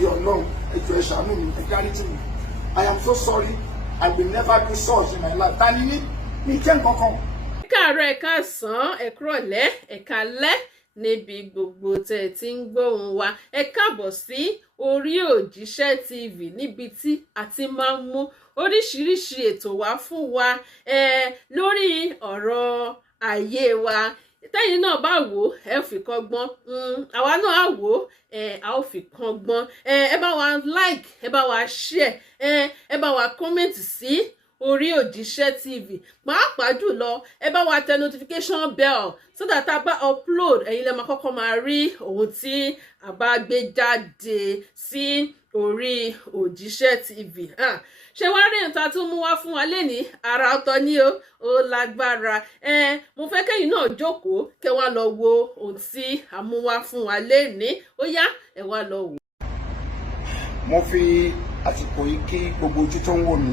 torí Ọlọ́run ẹ jọ̀ọ́ ẹ ṣàánú mi ẹ dáríjì mi. I am so sorry. I will never do such in my life. Tani mi jẹ́ nǹkan kan. Ẹ káàárọ̀, ẹ káàsán, ẹ kúrọ̀lẹ́, ẹ káalẹ́ níbi gbogbo tẹ́ ẹ ti ń gbóhùn wa. Ẹ káàbọ̀ sí orí Òjíṣẹ́ TV níbi tí a ti máa ń mú oríṣiríṣi ètò wá fún wa lórí ọ̀rọ̀ ayé wa. Tẹ́yin náà bá wò ẹ fi kọ́gbọ́n, àwa náà á wò a ó fi kọ́gbọ́n. Ẹ bá wa like, ẹ bá wa share, ẹ bá wa comment sí orí Òjíṣẹ́ TV. Pàápàá jùlọ ẹ bá wa tẹ notification bell so that a bá upload ẹ̀yin lẹ máa kọ́kọ́ máa rí ohun tí a bá gbé jáde sí orí Òjíṣẹ́ TV. Ṣé wá rí nǹkan tó mú wá fún wa lénìí? Ara ọ̀tọ̀ ni ó lágbára. Mo fẹ́ kẹ́yin náà jókòó kẹ́ wá lọ wo ohun tí a mú wá fún wa lénìí. Ó yá ẹ wá lọ wò. Mo fi àsìkò yìí kí gbogbo ojú tó ń wò mí,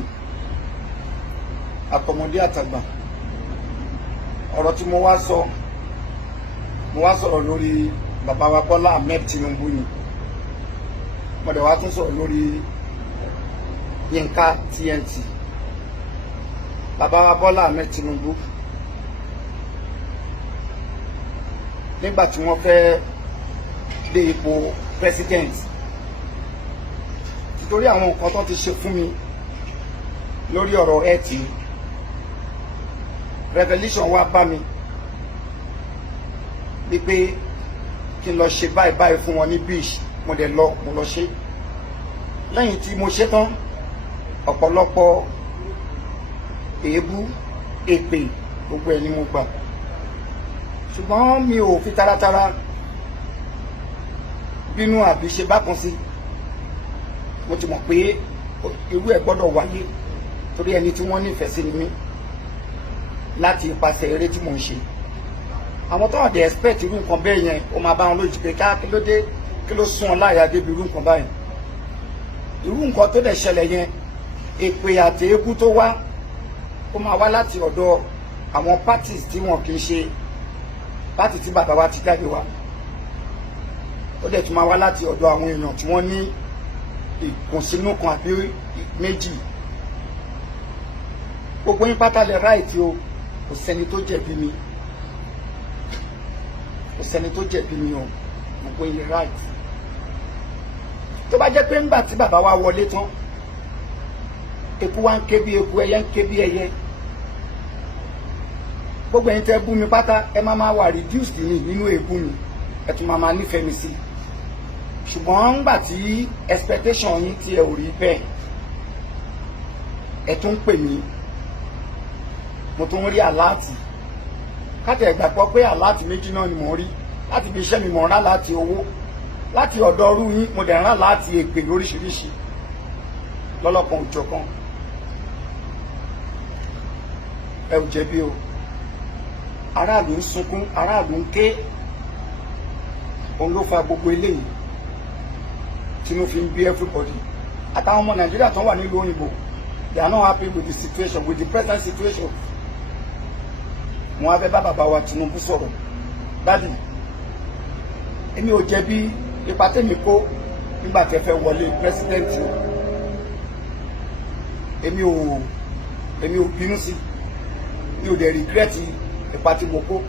àtọmọdé àtàgbà. Ọ̀rọ̀ tí mo wá sọ̀rọ̀ lórí bàbá wa Bola Ahmed Tinubu ni. Mo dẹ̀ wá tún sọ̀rọ̀ lórí Yinka TNT. Bàbá wa Bola Ahmed Tinubu nígbà tí wọ́n fẹ́ dé ipò president, nítorí àwọn nǹkan tó ti ṣe fún mi lórí ọ̀rọ̀ ẹ̀tì, revelation wá bá mi wípé kí n lọ ṣe báyìí fún wọn ní beach. Mo lọ ṣe. Lẹ́yìn tí mo ṣe tán, ọ̀pọ̀lọpọ̀ èébú, èpè, gbogbo ẹ̀ ni mo gbà. Ṣùgbọ́n mi ò fi taratara bínú àbí ṣe bákan sí. Mo ti mọ̀ pé irú ẹ̀ gbọ́dọ̀ wáyé torí ẹni tí wọ́n nífẹ̀ẹ́ sí ni mí láti ipasẹ̀ eré tí mò ń ṣe. Àwọn tó wà dé expect irú nǹkan bẹ́ẹ̀ yẹn, ó máa bá wọn lójú pé kí ló dé, kí ló sún ọ láyà débi irú nǹkan báyìí. Irú nǹkan tó dẹ̀ ṣẹlẹ̀ yẹn, èpè àti èébú tó wá, ó máa wá láti ọ̀dọ̀ àwọn parties tí wọn kì í ṣe party tí bàbá wa ti jáde wá. Ó dẹ̀ tún máa wá láti ọ̀dọ̀ àwọn èèyàn tí wọ́n ní ìkùnsínú kan àbí méjì. Gbogbo yín pátá lè right o, kò sẹ́ni tó jẹ̀bi mi, kò sẹ́ni tó jẹ̀bi mi o, gbogbo yín lè right. Tó bá jẹ́ pé ńgbà tí bàbá wa wọlé tán, eku wa ń ké bí eku, ẹyẹ ń ké bí ẹyẹ, gbogbo ẹ̀yin tẹ́ bú mi pátá ẹ máa wà reduced nínú èébú mi, ẹ tún máa nífẹ̀ẹ́ mi sí. Ṣùgbọ́n ńgbà tí expectation yín tí ẹ ò rí bẹ́ẹ̀, ẹ tún pè mí, mo tún rí àláàtì. Káàtì gbàgbọ́ pé àláàtì méjì náà ni mò ń rí. Láti fi iṣẹ́ mi mọ̀ rán láti owó, láti ọ̀dọ̀ ọrú yín mo dẹ̀ rán láti èpè lóríṣiríṣi lọ́lọ́kan òjọ̀kan. Ẹ ò jẹ̀bi o. Aráàlú ń sunkún, aráàlú ń ké. Òun ló fa gbogbo eléyìí tí mo fi ń bí everybody. Àtàwọn ọmọ Nàìjíríà tó wà nílùú òyìnbó, they are not happy with the situation, with the present situation. Mo wá fẹ́ bá bàbá wa Tinubu sọ̀rọ̀. Dádì, èmi ò jẹ̀bi ipa tèmi kó nígbà tí ẹ fẹ́ wọlé president. Èmi ò bínú sí, mi ò dẹ̀ regret ipa tí mo kó.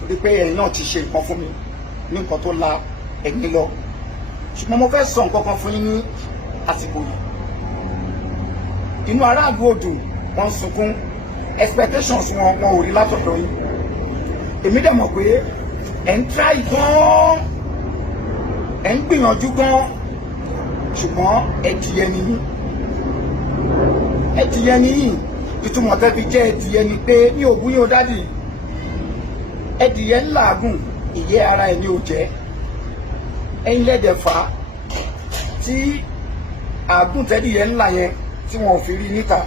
Torí pé ẹ̀yin náà ti ṣe nǹkan fún mi ní nǹkan tó la ẹ̀yin lọ. Ṣùgbọ́n mo fẹ́ sọ nǹkan kan fún yín ní àsìkò yìí. Inú aráàlú ò dùn, wọ́n ń sunkún, expectations wọn ò rí látọ̀dọ̀ yín. Èmi dẹ̀ mọ̀ pé ẹ̀ ń try gan-an, ẹ̀ ń gbìyànjú gan-an, ṣùgbọ́n ẹ̀dìyẹ ni yín. Ẹ̀dìyẹ ni yín, ìtumọ̀ tẹ́ fi jẹ́ ẹ̀dìyẹ ni pé mi ò bú yín o dádì. Ẹ̀dìyẹ ń làágùn, ìyẹ́ ara ẹ̀ ni ò jẹ́. Ẹ̀yin lẹ́dẹ̀ fà á tí àgùntẹ́dìyẹ ńlá yẹn tí wọn ò fi rí níta.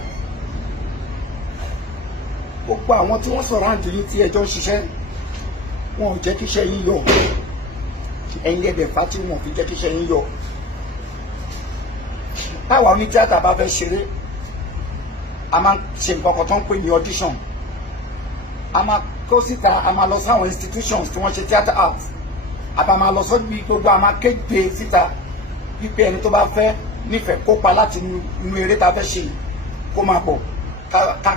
Gbogbo àwọn tí wọ́n sọ̀rọ̀ àǹdí yín tí ẹjọ́ ń ṣiṣẹ́, wọn ò jẹ́ kí iṣẹ́ yín yọ. Ẹ̀yin lẹ́dẹ̀ fà á tí wọn ò fi jẹ́ kí iṣẹ́ yín yọ. Táwa oní tíátà bá fẹ́ ṣeré, a máa ń ṣe nǹkan kan tó ń pè ní audition. A máa kó síta, a máa lọ sáwọn institutions tí wọ́n ṣe theatre art. àbá máa lọ sọ́dún gbogbo àmà kéde síta wípé ẹni tó bá fẹ́ nífẹ̀ẹ́ kópa láti inú eré tá a fẹ́ ṣe kó máa bọ̀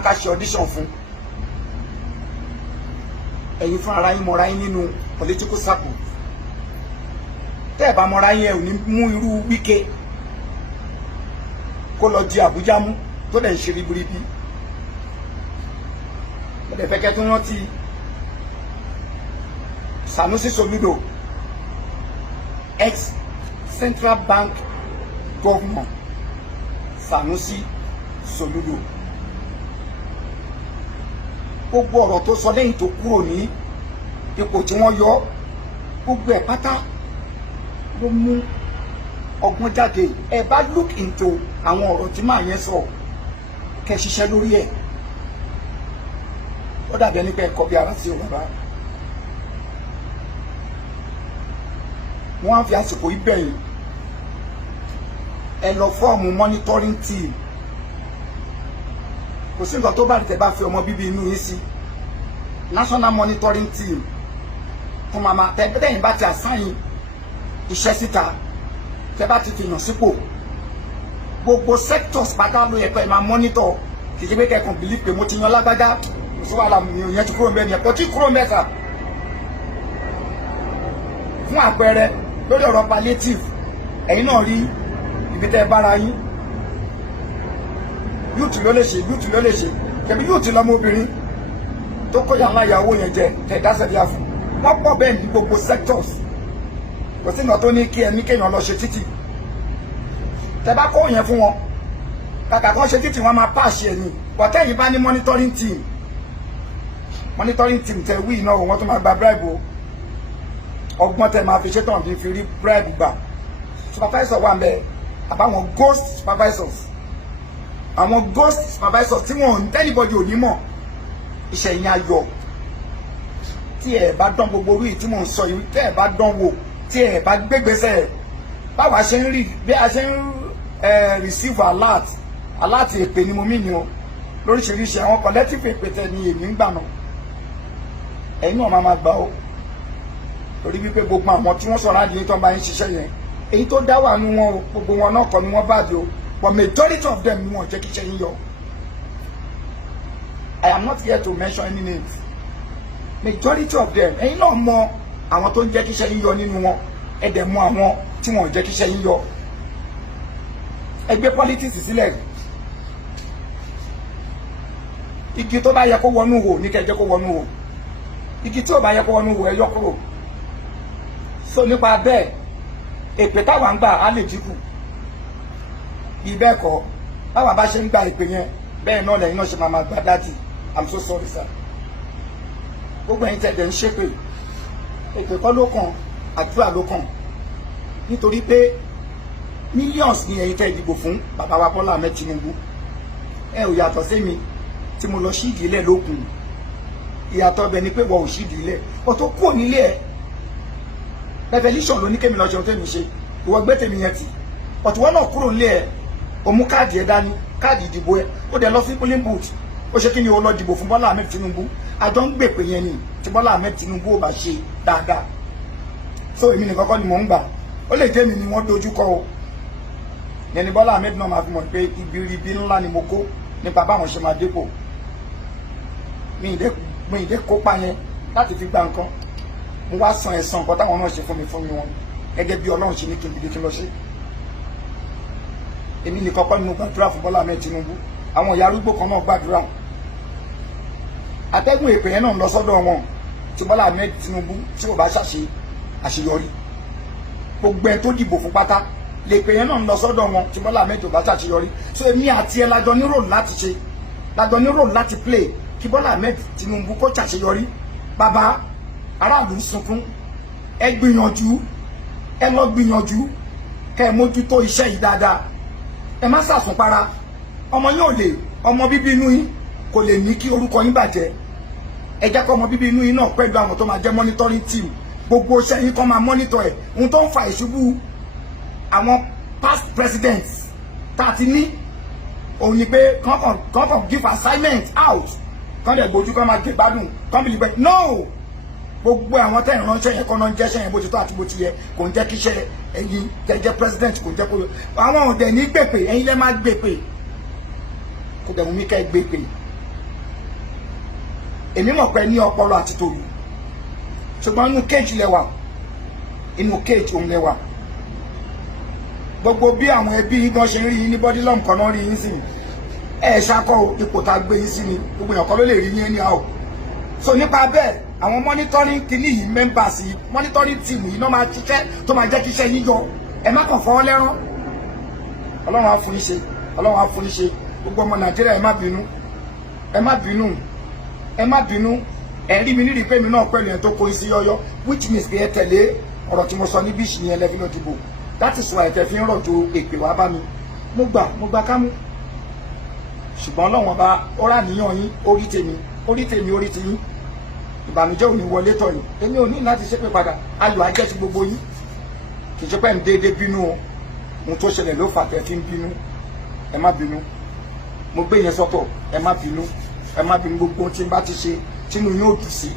ká ṣe audition fún. ẹ̀yin fún ara yín mọ̀ra yín nínú political circle. tẹ́ ẹ̀ bá mọ̀ra yín ẹ̀ ò ní mú irú Wike kó lọ di Àbújá mú tó dẹ̀ ń ṣe ribiribi. mo dẹ̀ fẹ́ kẹ́ tó rántí Sanusi Soludo, ex Central Bank governor Sanusi Soludo. Gbogbo ọ̀rọ̀ tó sọ lẹ́yìn tó kúrò ní ipò tí wọ́n yọ gbogbo ẹ̀ pátá ló mú ọgbọ́n jáde. Ẹ bá look into àwọn ọ̀rọ̀ tí màá yẹn sọ kẹ́ ṣiṣẹ́ lórí ẹ̀. Ó dàbí ẹni pé ẹ kọ́ bí ara sí o bàbá. Wọ́n á fi àsìkò ìbẹ̀yìn ẹ lọ fọ́ọ̀mù monitoring team. Kò sí nǹkan tó bá tẹ́ bá fi ọmọ bíbí inú yín sí national monitoring team fún mama tẹ́yìn bá ti assign iṣẹ́ síta tẹ́ bá ti fìyàn sípò gbogbo sectors pátá ló yẹ pé máa monitor. Kì í ṣe pé kẹ́kàn believe pé mo ti yan lágbájá kò sí wàhálà mi ò yẹn ti kúrò mẹ́rin ẹ̀kọ́ tí kúrò mẹ́ta. Fún àpẹẹrẹ lórí ọ̀rọ̀ palliative ẹ̀yin náà rí ibi tẹ́ bára yín. Yúùtù ló lè ṣe kẹ̀bí yúùtù lọ́mọbìnrin tó kó yàrá ìyàwó yẹn jẹ tẹ̀ dáṣẹ́ díà fún. Wọ́n pọ̀ bẹ́ẹ̀ ní gbogbo sectors. Kò sí nǹkan tó ní kí ẹni kéèyàn lọ ṣe títì. Tẹ́ bá kó yẹn fún wọn kàkà kan ṣe títì wọn máa pàṣẹ ẹ̀yìn. Bọ̀tẹ́yìn bá ní monitoring team tẹ wí iná wọn tó máa gba bribe o. Ọgbọ́n tẹ máa fi ṣetán fi rí bribe gbà. Supervisor wà ńbẹ̀ àbáwọn ghost supervisors. Àwọn ghost supervisors tí wọn anybody ò ní mọ̀ iṣẹ́ yẹn ayọ̀. Tí ẹ bá dán gbogbo orí tí mò ń sọ yìí tẹ́ ẹ bá dán wò tí ẹ bá gbégbèsè báwa ṣe ń rí bí a ṣe ń receive alert èpè ni mo mí ni o lóríṣiríṣi àwọn collective èpè tẹ ni èmi ń gbà náà ẹ̀yin náà máa gbà ó torí wípé gbogbo àwọn tí wọ́n sọ̀rọ̀ àdìyẹ tó ń bá yín ṣiṣẹ́ yẹn èyí tó dá wà nínú wọn o gbogbo wọn náà kọ́ ni wọ́n bá di o but majority of them ni wọ́n jẹ́ kí iṣẹ́ yín yọ. I am not here to mention any names. Majority of them ẹ̀yin náà mọ àwọn tó ń jẹ́ kí iṣẹ́ yín yọ nínú wọn ẹ dẹ̀ mọ àwọn tí wọ́n jẹ́ kí iṣẹ́ yín yọ. Ẹ gbé politics sílẹ̀. Igi tó bá yẹ kó wọnú wò ní kẹ́ jẹ́ kó wọnú wò. Igi tí ò bá yẹ kó wọnú wò ẹ yọ kúrò. So nípa bẹ́ẹ̀ èpè táwa ń gbà á lè dínkù. Bí bẹ́ẹ̀ kọ́ báwa bá ṣe ń gba èpè yẹn bẹ́ẹ̀ náà lẹ́yìn náà ṣe máa gba dáàdì. I'm so sorry sir. Gbogbo ẹ̀yin tẹ̀dẹ̀ ń ṣépè èpè kọ́ ló kàn àdúrà ló kàn nítorí pé millions ni ẹ̀yin tẹ́ ìdìbò fún bàbá wa Bola Tinubu. Ẹ ò yàtọ̀ sí mi tí mo lọ ṣídìí ilẹ̀ lókun. Ìyàtọ̀ ọbẹ̀ ni pé wọ́n ò ṣídìí ilẹ̀ wọ́n tó kúrò nílé ẹ̀. Revolution ló ní kémi lọ ṣeun tẹ́mi ṣe ìwọ gbé tèmi yẹn tì ọ̀tún wọn náà kúrò nílé ẹ̀ o mú káàdì ẹ̀ dání káàdì ìdìbò ẹ̀ ó dẹ̀ lọ sí polling booth ó ṣe kí ni o lọ dìbò fún Bola Tinubu àjọ ń gbèpè yẹn ni tí Bola Tinubu ò bá ṣe dáadáa so èmi nìkan kọ́ ni mò ń gbà ó lè jẹ́ mi ni wọ́n dojú kọ o yẹn ni Bola náà máa fi mọ̀ pé ibi ńlá ni mo kó nípa báwọn ṣe máa dépò mi ìdè kópa yẹn láti fi gba nǹkan mo wá san ẹ̀san nǹkan táwọn náà ṣe fún mi wọn gẹ́gẹ́ bí Ọlọ́run ṣe ní kí n dìde kí n lọ ṣe èmi nìkan kọ́ ni mo gbàdúrà fún Bola Tinubu àwọn ìyá arúgbó kan náà gbàdúrà atẹ́gùn èpè yẹn náà ń lọ sọ́dọ̀ wọn tí Bola Tinubu tí ò bá àṣeyọrí gbogbo ẹ tó dìbò fún pátá lèpè yẹn náà ń lọ sọ́dọ̀ wọn tí Bola ò bá ṣàṣeyọrí so èmi àti ẹ lájọ ní role láti ṣe lájọ ní role láti play kí Bola Tinubu kó ṣàṣeyọrí bàbá aráàlú ń sunkún ẹ gbìyànjú ẹ lọ gbìyànjú kẹ́ ẹ mójútó iṣẹ́ yìí dáadáa ẹ má ṣàsùnpara ọmọ yín ò lè ọmọ bíbí inú yín kò lè ní kí orúkọ yín bàjẹ́ ẹ jẹ́ kó ọmọ bíbí inú yín náà pẹ̀lú àwọn tó máa jẹ́ monitoring team gbogbo iṣẹ́ yín kó máa monitor ẹ̀ ohun tó ń fa ìṣubú àwọn past presidents tá a ti ní òun ni pé kàn give assignment out kàn dẹ̀ gbójú kàn máa gbé gbádùn kàn bí lè no gbogbo àwọn tẹ́ ìránṣẹ́ yẹn kọ́nà ń jẹ́ṣẹ́ yẹn bó ti tọ́ àti bó ti yẹ kò ń jẹ́ kíṣẹ́ ẹ̀yin tẹ́jẹ́ president kò ń jẹ́ kó àwọn òde ní gbèpè ẹ̀yin lẹ́ máa gbèpè kò dẹ̀ mú mi kẹ́ gbèpè èmi mọ̀ pé ní ọpọlọ àti tòlù ṣùgbọ́n inú kéèjì lẹ́wà inú kéèjì òun lẹ́wà gbogbo bí àwọn ẹbí yín gan ṣe ń rí yín ní body lump kan náà rí yín sí ẹ̀ ṣakọ ipò tá a gbé yín sí ni gbogbo èèyàn kan ló lè rí yín ní àwọ̀ so nípa bẹ́ẹ̀ àwọn monitoring kìíní yìí members yìí monitoring team yìí náà máa ṣiṣẹ́ tó máa jẹ́ kí iṣẹ́ yín yọ ẹ má kàn fọwọ́ lẹ́rán ọlọ́run á fún yín ṣe ọlọ́run á fún yín ṣe gbogbo ọmọ nàìjíríà ẹ má bínú ẹ má bínú ẹ má bínú ẹ rí mi nírìí pé mi náà pẹ̀lú ẹ̀ tó kó sí yọ́yọ́ which means pé ẹ tẹ̀lé ọ̀rọ̀ tí mo sọ ní bíṣì yẹn lẹ́bí náà dìbò that is why ẹ̀tẹ̀ fi ń rọ̀jò èpè wá bá mi mo gbà kámú ṣùgbọ́n ọlọ́run ọba ó rà níyàn yín orí tèmi orí ti yín ìbànújẹ́ ò ní wọlé tọ̀ yín èmi ò ní láti ṣépè padà ayọ̀ ajẹ́ ti gbogbo yín kì í ṣe pé ń déédéé bínú o ohun tó ṣẹlẹ̀ ló fà tẹ́ fi ń bínú ẹ má bínú mo gbé yẹn sọ́tọ̀ ẹ má bínú gbogbo ohun tí n bá ti ṣe tínú yóò dùn sí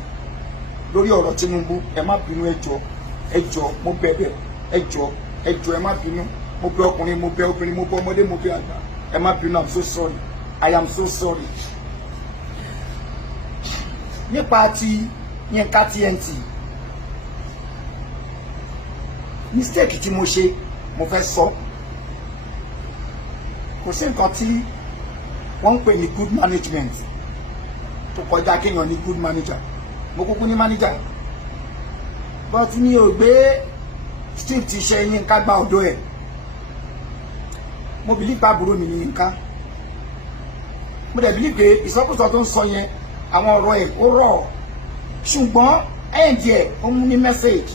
lórí ọ̀rọ̀ Tinubu ẹ má bínú ẹ jọ̀ọ́ mo bẹ̀bẹ̀ ẹ jọ̀ọ́ ẹ má bínú mo bẹ̀ ọkùnrin mo bẹ̀ obìnrin mo bẹ̀ ọmọdé mo bẹ̀ àgbà ẹ má bínú I'm so sorry I am so sorry. Nípa ti Yinka TNT mistake tí mo ṣe mo fẹ́ sọ kò sí nǹkan tí wọ́n ń pè ní good management tó kọjá kéèyàn ní good manager mo kúkú ní manager but mi ò gbé steve ti ṣe Yinka gba ọ̀dọ̀ ẹ̀ mo believe àbúrò mi ní Yinka mo dẹ̀ believe pé ìsọkúsọ tó ń sọ yẹn àwọn ọ̀rọ̀ ẹ̀ ó rọ̀ ṣùgbọ́n ẹ̀ǹdì ẹ̀ ó mú ní message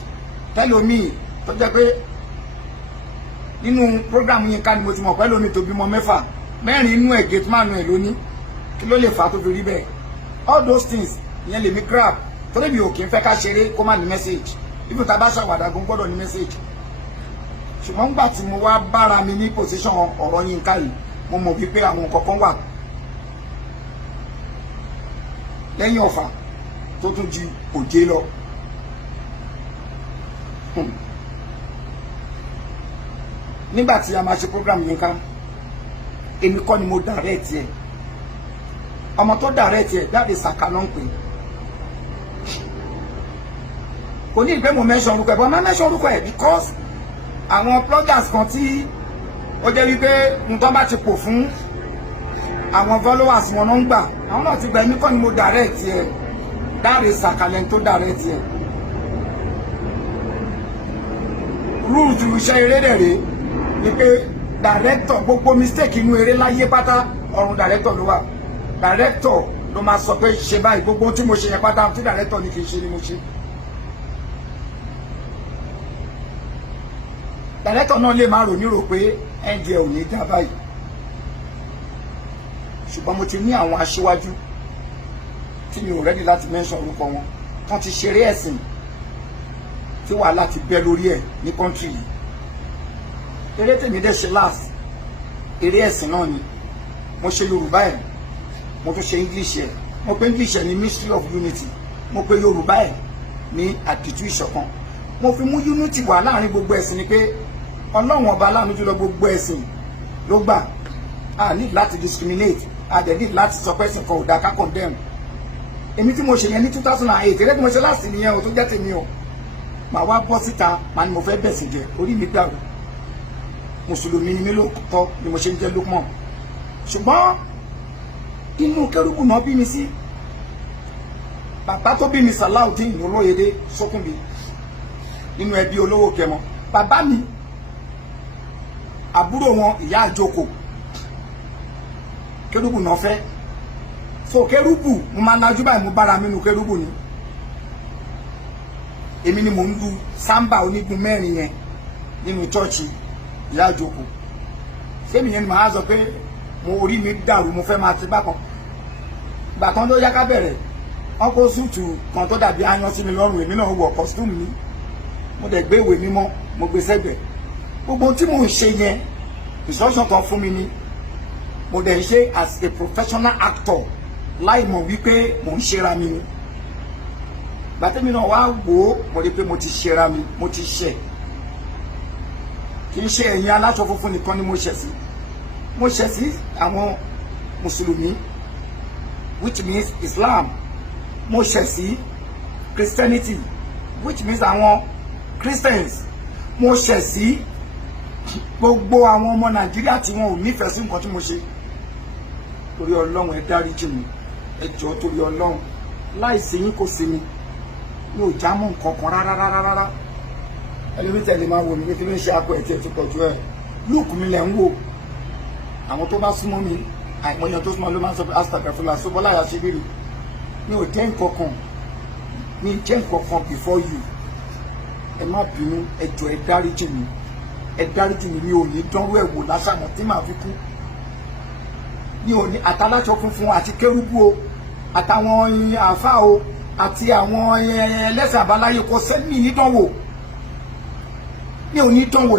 tẹ́lómi tó jẹ́ pé nínú program Yinka ni mo ti mọ̀ pẹ́ lómi tó bímọ 4 mẹ́rin inú ẹ̀ gate man ẹ̀ lóní kí ló lè fà á tó fi rí bẹ́ẹ̀ all those things ìyẹn lèmi grab torí mi ò kí ń fẹ́ ká ṣeré kó má ní message ibi tá a bá ṣàwàdàgún gbọ́dọ̀ ní message ṣùgbọ́n nígbà tí mo wá bára mi ní position ọ̀rọ̀ Yinka yìí mo mọ̀ wípé àwọn kọ̀ọ̀kan wà lẹ́yìn ọ̀fà tó tún ju òjé lọ nígbà tí a máa ṣe program Yinka èmi kọ́ ni mo direct ẹ̀ ọmọ tó direct ẹ̀ dáàbì sàkà ló ń pè kò ní ìgbé mo mention orúkọ ẹ̀ bọ́ máa mention orúkọ ẹ̀ because àwọn bloggers kan tí ó jẹ́ wípé nǹkan bá ti pò fún àwọn followers wọn náà ń gbà àwọn náà ti gbà èmi kọ́ ni mo direct ẹ̀ dáàbì sàkà lẹ́ni tó direct ẹ̀ rúùlù tí iṣẹ́ eré dẹ̀ rèé ni pé director gbogbo mistake inú eré láyé pátá ọrùn director ló wà director ló máa sọ pé ṣe báyìí gbogbo tí mo ṣe yẹn pátá tí director ní kì í ṣe ni mo ṣe director náà lè máa rò nírò pé ẹnjẹ ò ní dá báyìí ṣùgbọ́n mo ti ní àwọn aṣíwájú tí mi ò rẹ́dí láti mention orúkọ wọn wọ́n ti ṣeré ẹ̀sìn tí wàhálà ti bẹ́ lórí ẹ̀ ní country yìí eré tèmi dẹ̀ ṣe last eré ẹ̀sìn náà ni mo ṣe Yorùbá ẹ̀ mo tún ṣe English ẹ̀ mo pè English ẹ̀ ní mystery of unity mo pè Yorùbá ẹ̀ ní àdìtú ìṣọ̀kan mo fi mú unity wà láàrin gbogbo ẹ̀sìn ni pé Ọlọ́run ọba aláàánú jùlọ gbogbo ẹ̀sìn ló gbà a need láti discriminate a dẹ̀ need láti sọ pẹ́sìn kan ò dá ká condemn èmi tí mo ṣe yẹn ní 2008 eré tí mo ṣe last nìyẹn o tó jẹ́ tèmi o màá wá bọ́ síta màá ní mo fẹ́ bẹ̀sìn jẹ orí mi dàrú mùsùlùmí ni mí lóòótọ́ ni mo ṣe ń jẹ́ Lukman ṣùgbọ́n inú kérúbù náà bí mi sí bàbá tó bí mi Salaudeen Olóyèdé Sókúnbi nínú ẹbí olówó Kẹmọ bàbá mi àbúrò wọn ìyá àjòkò kérúbù náà fẹ́ so kérúbù mo máa lajú báyìí mo bára mi nù kérúbù ni èmi ni mò ń lu sámbà onígun 4 yẹn nínú chọ́ọ̀chì ìyá àjòkò sẹ́mi yẹn ni màá sọ pé mo orí mi dàrú mo fẹ́ máa ti bákan ìgbà kan tó yá ká bẹ̀rẹ̀ wọ́n kó súùtù kan tó dàbí ayan sí mi lọ́rùn èmi náà wọ̀ costume mi mo dẹ̀ gbé ìwé mímọ́ mo gbé sẹ́gbẹ̀ẹ́ gbogbo tí mò ń ṣe yẹn instruction kan fún mi ni mo dẹ̀ ń ṣe as a professional actor láì mọ̀ wípé mò ń ṣera mi ni gbàtẹ́mi náà wá wò ó mo rí pé mo ti ṣera mi mo ti ṣẹ̀ kì í ṣe ẹ̀yin aláṣọ funfun nìkan ni mo ṣẹ̀ sí àwọn mùsùlùmí which means Islam, mo ṣẹ̀ sí Christianity which means àwọn Christians, mo ṣẹ̀ sí gbogbo àwọn ọmọ Nàìjíríà tí wọn ò nífẹ̀ẹ́ sí nǹkan tí mo ṣe. Torí Ọlọ́run ẹ dáríjì mi, ẹ jọ̀ọ́ torí Ọlọ́run, láìsí yín kò sí mi ò já mọ́ nǹkan kan rárá. Ẹlẹ́rìí tẹ̀lé máa wò mí ní kí ló ń ṣe akọ ẹ̀ tí ẹ ti pọ̀ jù ẹ̀ lùkù mi lẹ̀ ń wò. Àwọn tó bá súnmọ́ mi àìmọye tó súnmọ́ ló máa ń sọ pé astagfirullah so Bọ́lá ṣe bèrè mi ò jẹ́ nǹkan kan before you. Ẹ má bínú, ẹ jọ̀ọ́ ẹ dáríjì mi, mi ò ní dánrú ẹ̀ wò lásàmọ̀ tí màá fi kú. Mi ò ní àtàláṣọ funfun àti kérúbù o àtàwọn àáfà o àti àwọn ẹlẹ́sìn àbáláyé kò sẹ́ni nídánwò. Mi ò ní dánwò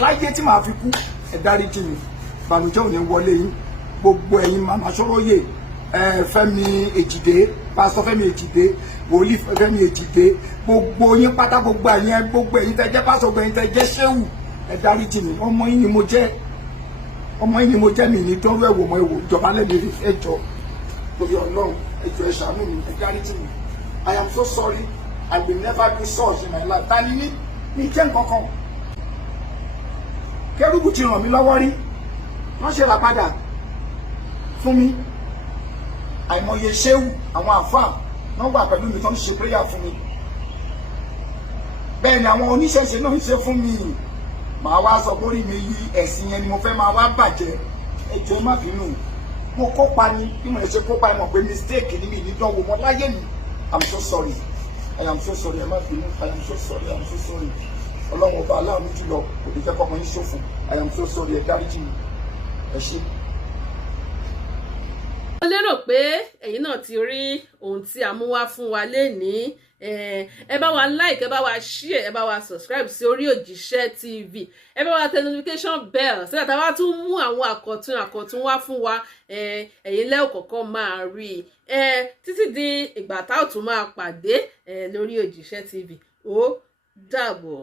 láyé tí màá fi kú. Ẹ dáríjì mi, ìbànújẹ́ ò ní wọlé yín. Gbogbo ẹ̀yin màmá Sọ́rọ́yè, Fẹ́mi Èjìdé, pásítọ̀ Fẹ́mi Èjìdé, wòlíì Fẹ́mi Èjìdé, gbogbo yín pátá, gbogbo ẹ̀yin tẹ́ jẹ́ pásítọ̀, gbogbo ẹ̀yin tẹ́ jẹ́ ṣéwù, ẹ dáríjì mi, ọmọ yín ni mo jẹ́, mi ní dánwò ẹ̀wò mọ́ ẹ̀wò ìjọba lẹ́bi ẹ jọ̀ọ́ torí Ọlọ́run, ẹ jọ̀ọ́ ẹ ṣàánú mi, ẹ dáríjì mi. I am so sorry, I will never do such in my life. Tani ní jẹ́ nǹkan kan. Kérúbù ti ràn mí lọ́wọ́ rí, wọ́n ṣe ràpadà fún mi. Àìmọye ṣéwù àwọn àfáà wọ́n wà pẹ̀lú mi tó ń ṣe prayer fún mi. Bẹ́ẹ̀ ni àwọn oníṣẹ̀ṣe náà ń ṣe fún mi. Màá wá sọ bórí mi yí ẹ̀sìn yẹn ni mo fẹ́ máa wá bàjẹ́. Ẹ jọ̀ọ́ má bínú, mo kópa ni bí mo lè ṣe kópa ẹ mọ̀ pé mistake ni mi ní dánwò mọ́ láyé mi. I'm so sorry, I am so sorry, ẹ má bínú, I am so sorry. Ọlọ́run ọba aláàánú jùlọ kò ní fẹ́ kọ́mọ yín ṣòfò. I am so sorry, ẹ dáríjì mi, ẹ ṣé. Mo lérò pé ẹ̀yin náà ti rí ohun tí a mú wá fún wa lénìí. Ẹ bá wa like, ẹ bá wa share, ẹ bá wa subscribe sí Orí Òjíṣẹ́ TV, ẹ bá wa tẹ notification bell so that a bá tún mú àwọn àkọ̀tun wá fún wa, ẹ̀yin lẹ́ ò kọ́kọ́ máa rí títí di ìgbà tá ò tún máa pàdé lórí Òjíṣẹ́ TV. Ó dàbọ̀.